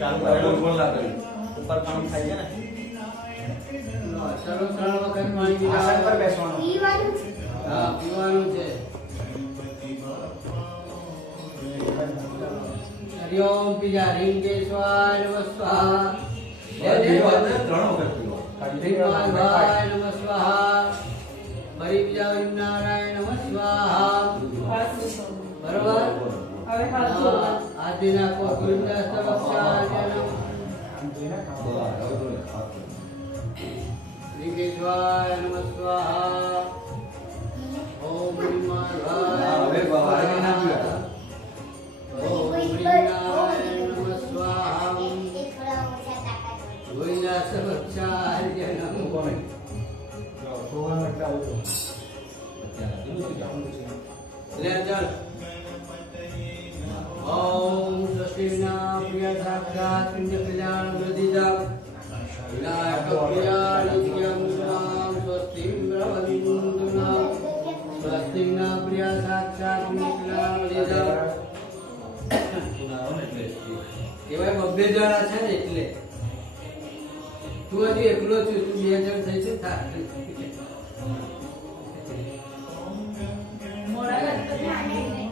ચાલુ કરેલો બોલ ના કર્યું ઉપર કામ થાય છે ને ચલો 3 વખત પાણી આસન પર બેસવાનું પીવાનું છે. હા પીવાનું છે. હરિ ઓમ પીજા લિંગેશ્વરાય નમઃ સ્વાહા. ત્રણ વખત પીવો ભીમાય નમઃ સ્વાહા. હરિ પીજા નારાયણ નમઃ સ્વાહા. બરોબર. હવે હાથ ધોવા. આદિના કો ગુરુદાસ તવક્ષાજનમ લિંગેશ્વરાય નમઃ સ્વાહા. ઓમ ભીમાય હવે બાબા ના પીવા ઓમ ભીમાય નમઃ સ્વાહા. એ થોડા ઓછા તાકાત હોય. ગુરુદાસ તવક્ષાજનમ કોને સોવાનું એટલે આવું લે ચાલ. ઓમ સ્વસ્તિના પ્રિય સાક્ષાત પુણ્ય કલ્યાણ પ્રદિતા વિનાયક પ્રિયા નિત્યમ સ્વામ સ્વસ્તિ બ્રહ્મવિંદુના સ્વસ્તિના પ્રિય સાક્ષાત પુણ્ય કલ્યાણ પ્રદિતા એવા બબ્બે જણા છે ને એટલે તું હજી એકલો છું તું 2 જણ થઈ છે મોડા કરતો ધ્યાન નહીં.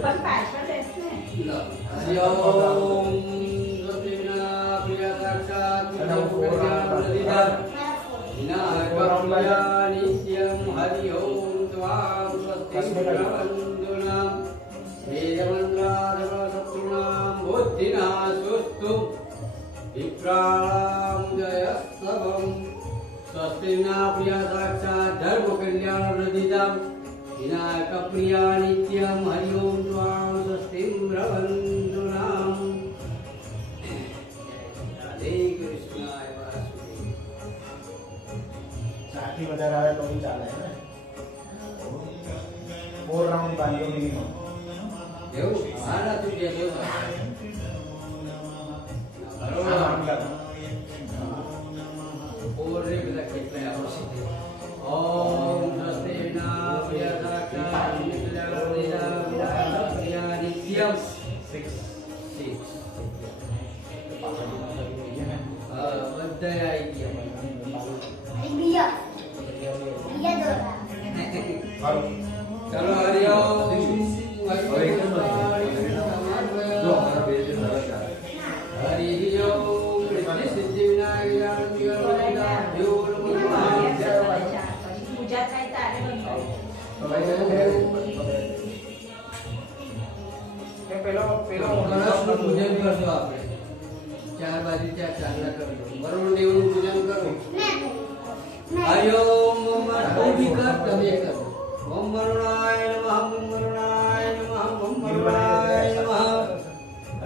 પણ પાછળ બેસ ને. સ્વસ્તિના પ્રિય સાક્ષાત ધર્મ કલ્યાણ પ્રદિતા વિનાયક પ્રિયા નિત્યમ હરિ ઓમ ત્વામ સ્વસ્તિ બ્રહ્મવંતુ નામ. રાધે કૃષ્ણાય વાસુદેવ. સાથી વધારે આવે તો બી ચાલે ને 4 રાઉન્ડ બાંધ્યો મિનિમમ એવું મારા તું કહેતો હતો. બરોબર. ઓર રે બધા કેટલા આવશે. ઓમ સ્વસ્તિના પ્રિય સાક્ષાત વિનાયક પ્રિયા નિત્યમ 6 બધા આવી ગયા. અને બીજા દોરા. ચલો હરિ ઓમ. હવે એકદમ જો અમારા બે જે નરક હરિ ઓમ. કૃષ્ણ સિદ્ધિ વિનાયક પૂજા થાય તારે બંધ. એ પેલો કળશનું પૂજન કરજો આપણે. 4 બાજુ 4 ચાંદલા કરજો. વરુણ દેવનું પૂજન કરો. હરિ ઓમ. તું બી કર તમે કરો. ઓમ વરુણાય નમઃ. ઓમ વરુણાય નમઃ. ઓમ વરુણાય નમઃ.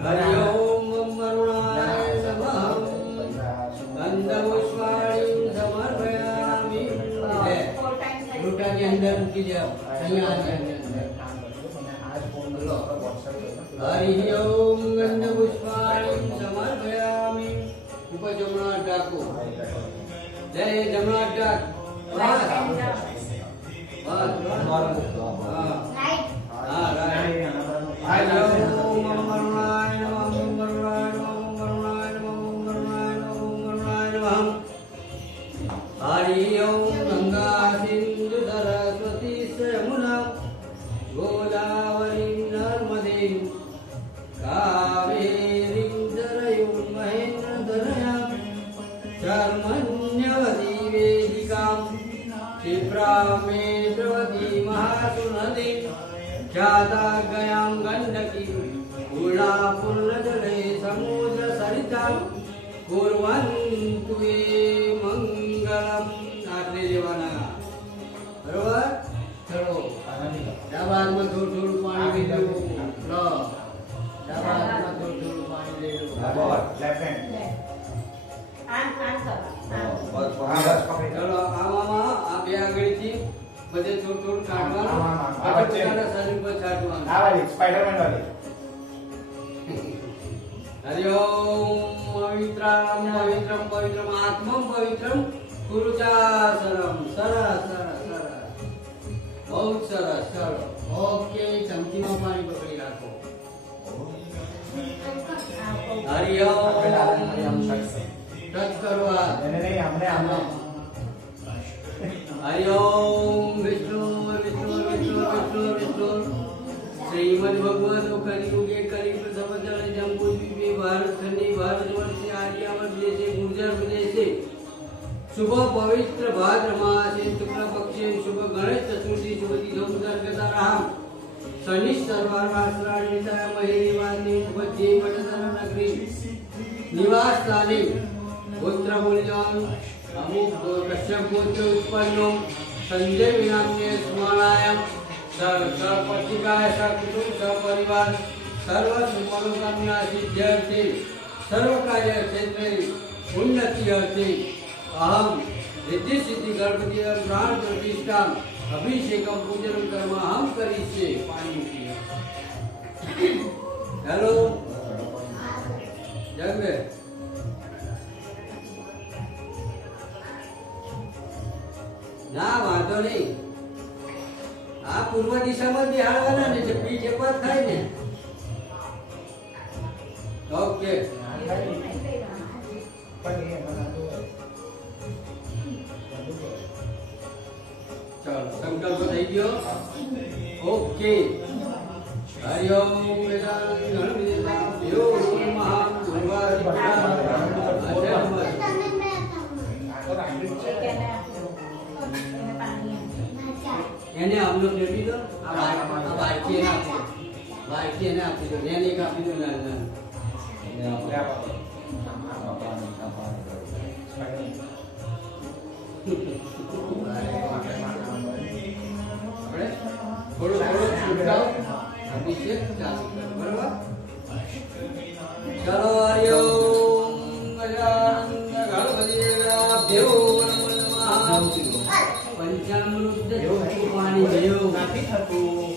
હરિ ઓમ. ઓમ વરુણાય નમઃ. ગંધપુષ્પાણિ સમર્પયામિ. લે, 4 times થાય. લોટાની અંદર મૂકી જાઓ. અહીંયા આની અંદર. હરિ ઓમ. ગંધપુષ્પાણિ સમર્પયામિ. ઉપર જમણો હાથ રાખો. જય જમણો હાથ રાખ. Right hand બસ. down. બસ. હા. રાઈટ. હા, right. હરિ ઓમ. ઓમ વરુણાય નમઃ. ઓમ વરુણાય નમઃ. ઓમ વરુણાય નમઃ. ઓમ વરુણાય નમઃ. ઓમ વરુણાય નમઃ. હરિ ઓમ. ગંગા સિંધુ સરસ્વતી યમુના ગોદાવરી નર્મદે કાવેરી જરયુર્ મહેન્દ્રધરયા ચર્મણ્યવતી વેદિકા ક્ષિપ્રામેશ્વતી મહાસુનદી ખ્યાતા ગયામ ગંડકી પૂર્ણા પૂર્ણજલે સમુદ્ર સરિતા કુર્વન્તુ એ મંગલમ. આટલે જવાના. બરોબર. ચલો ડાબામાં થોડું થોડું પાણી લઈ લો. ડાબામાં થોડું થોડું પાણી લઈ લો. લેફ્ટ હેન્ડ આમ આમ કરો. આમ. બસ બસ પકડી ચલો આમાં આ બે આંગળીથી બધે થોડું થોડું કાઢવાનું. આ વચ્ચે. પોતાના શરીર પર છાંટવાનું. આ વાળી સ્પાઈડરમેન વાળી હરિ ઓમ. પવિત્રામ પવિત્રમ પવિત્રમ આત્મમ પવિત્રમ કુરુચાસનમ. સરસ સરસ સરસ, બહુ જ સરસ. ચલો ઓકે, ચમચીમાં પાણી પકડી રાખો. હરિ ઓમ. ટચ કરવા. હરિ ઓમ. વિષ્ણુ વિષ્ણુ વિષ્ણુ વિષ્ણુ વિષ્ણુ. શ્રીમદ ભગવત કલિયુગે કલિ પ્રથમ જળ જંબુ દ્વીપે ભારત ખંડે ભારત વર્ષે આર્યાવર્ત દેશે ગુર્જર પ્રદેશે શુભ પવિત્ર ભાદ્ર માસે શુક્લ પક્ષે શુભ ગણેશ ચતુર્થી શુભ તિથિ ગતારામ શનિ સર્વાર આશ્રાણિતા મહિની વાસની શુભજ્જે વટધર નગરી નિવાસ સ્થાને ગોત્ર મૂલ્યાન અમુક કશ્યપ ગોત્ર ઉત્પન્નો સંજય વિનામ્ય સ્મરણાય સપતિકાય સકુટુંબ સપરિવાર સર્વ સુમનોકામના સિદ્ધ્યર્થે સર્વ કાર્ય ક્ષેત્રે ઉન્નતિ અર્થે અહમ રિદ્ધિ સિદ્ધિ ગણપતિ પ્રાણ પ્રતિષ્ઠા અભિષેકમ પૂજન કર્મ અહમ કરીશે. પાણી પીએ. હેલો જગવે ના વાંધો નહીં. આ પૂર્વ દિશામાં બિહાડવાના ને જે પીઠ એક વાત થાય ને. ઓકે ચાલો સંકલ્પ થઈ ગયો. ઓકે. હરિ ઓમ વેદાંત ગણપતિદેવ મહા એને આમનો ફેરવી દો. આ બાકી એને આપી દો. બાકી એને આપી દો. એને એક આપી દો. ના થોડો થોડો છૂટાવ અભિષેક ચાલુ કરો. બરાબર. ચલો હરિ ઓમ ગજાનંદ ગણપતિદેવાભ્યો નમઃ. પંચામૃત પાણી ભયો નથી થતું.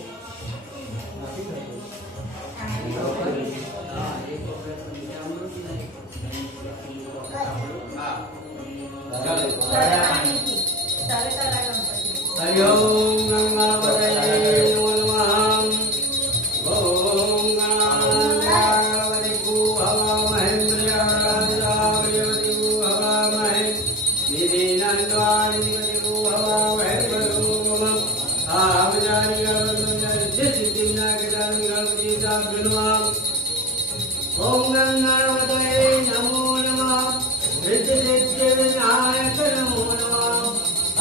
હરિ ઓમ ગંગાવતે નમઃ. ઓમ ગંગાવતે ગુહવામહે મહેન્દ્રયાદિ ગુહવામહે નિધિનંદવાણિ ગુહવામહે ભગવમ આમજાનિ ગણપતિ સિદ્ધિના ગજાનન ગણપતિ સાભ્યનમ. ઓમ ગંગાવતે નમો નમઃ. સિદ્ધિ વિનાયક નમો નમઃ.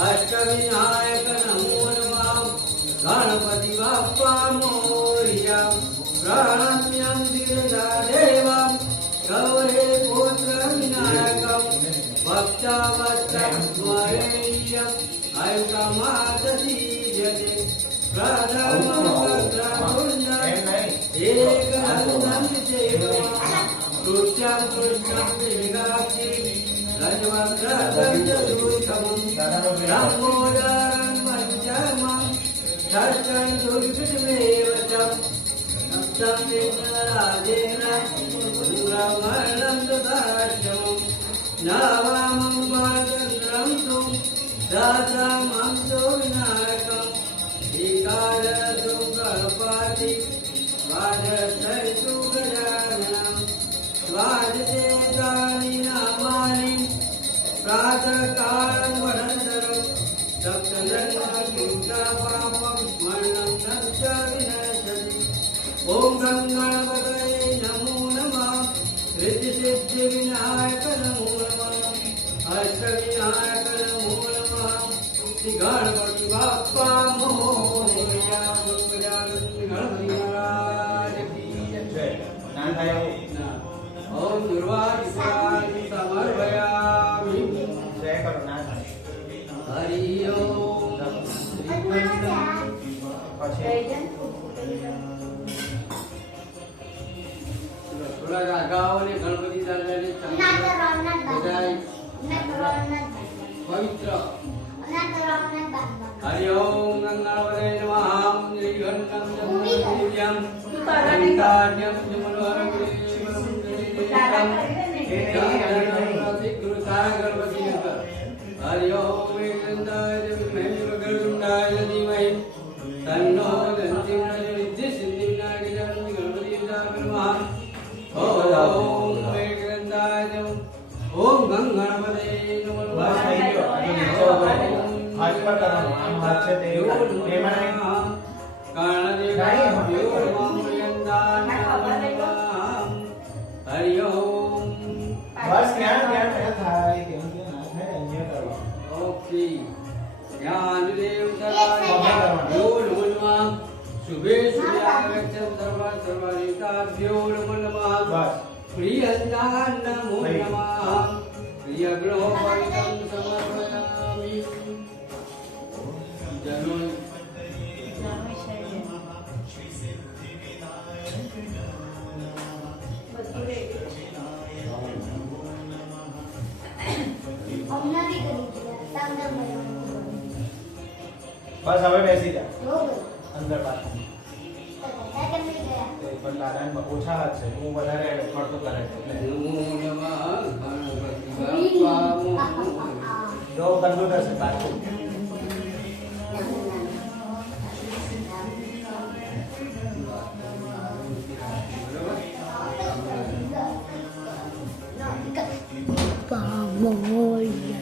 અષ્ટવિનાયક નમો નમઃ. ગણપતિ બાપ્પા મોરિયા. પ્રણમ્યં દિવ્યદેવં ગૌરે પુત્ર વિનાયકં ભક્તાવત્સં સ્મરેયં આયુષ્માદધીયતે. પ્રથમં ભદ્રપુણ્યં એકનંદં સેવં કૃત્યં કૃષ્ણં વિઘાક્ષી રજવક્રં ચતુર્થમં બ્રહ્મોદરં પંચમં ષષ્ઠં દુર્ગતમેવ ચ સપ્તમ રાજેન પુરમર્ણં દશાષ્ટમં નવમં વાચંદ્રં તુ દશમં તુ વિનાયકં એકાદશં ગણપતિ દ્વાદશૈતુ ગજાનનં દ્વાદશેતાनि નામાनि પ્રાતઃકાળં વનંતરં સપ્તદશમુદ્રાપાપં સ્મરણં સંચ વિનશ્યતિ. ઓમ ગંગણપતये નમો નમઃ. રિદ્ધિ સિદ્ધિ વિનાયક નમો નમઃ. અષ્ટવિનાયક નમો નમઃ. શ્રી ગણપતિ બાપ્પા મોરયા. ગણપતિ મહારાજ કી જય. ઓમ દુર્વાસાય સમર્પયામિ. હરિ ઓમ. થોડા ગાગાઓ ને ગણપતિ દાદાને પવિત્ર. હરિ ઓમ ગંગાવતે નમઃ. નિર્ઘંટં જમોદિવ્યં કંકાઢ્યં જમનોહરં ગણપતે નમઃ બસ થઈ ગયો. આજે નીચે ઉભો રહો. હાથ પર કરવાનો. આમ હાથ છે તે પ્રેમાને હરિ ઓમ. બસ ત્યાં ત્યાં ત્યાં થાય કેમ કે ના થાય અહીંયા કરવા. ઓકે જ્ઞાનદેવ એક સેકન્ડ. શુભે શુભ્યાગચ્છન સર્વા સર્વાનિતાભ્યો નમો નમઃ. બસ પ્રિયંદાન નમો નમઃ. પ્રિયગ્રહો પરિતં સમર્પયામિ. જનો હમણાં બી કરી દીધા. સાંભળો મને. બસ હવે બેસી જા જો બોલો. અંદર પાછા. તો બધા કેમ નહીં ગયા? તે પણ દાદાને ઓછા હાથ છે હું વધારે પડતું કરે છે એટલે નમો નમઃ ગણપતિ બાપ્પા મોરયા. જો ગંદુ થશે પાછું. Pamoya.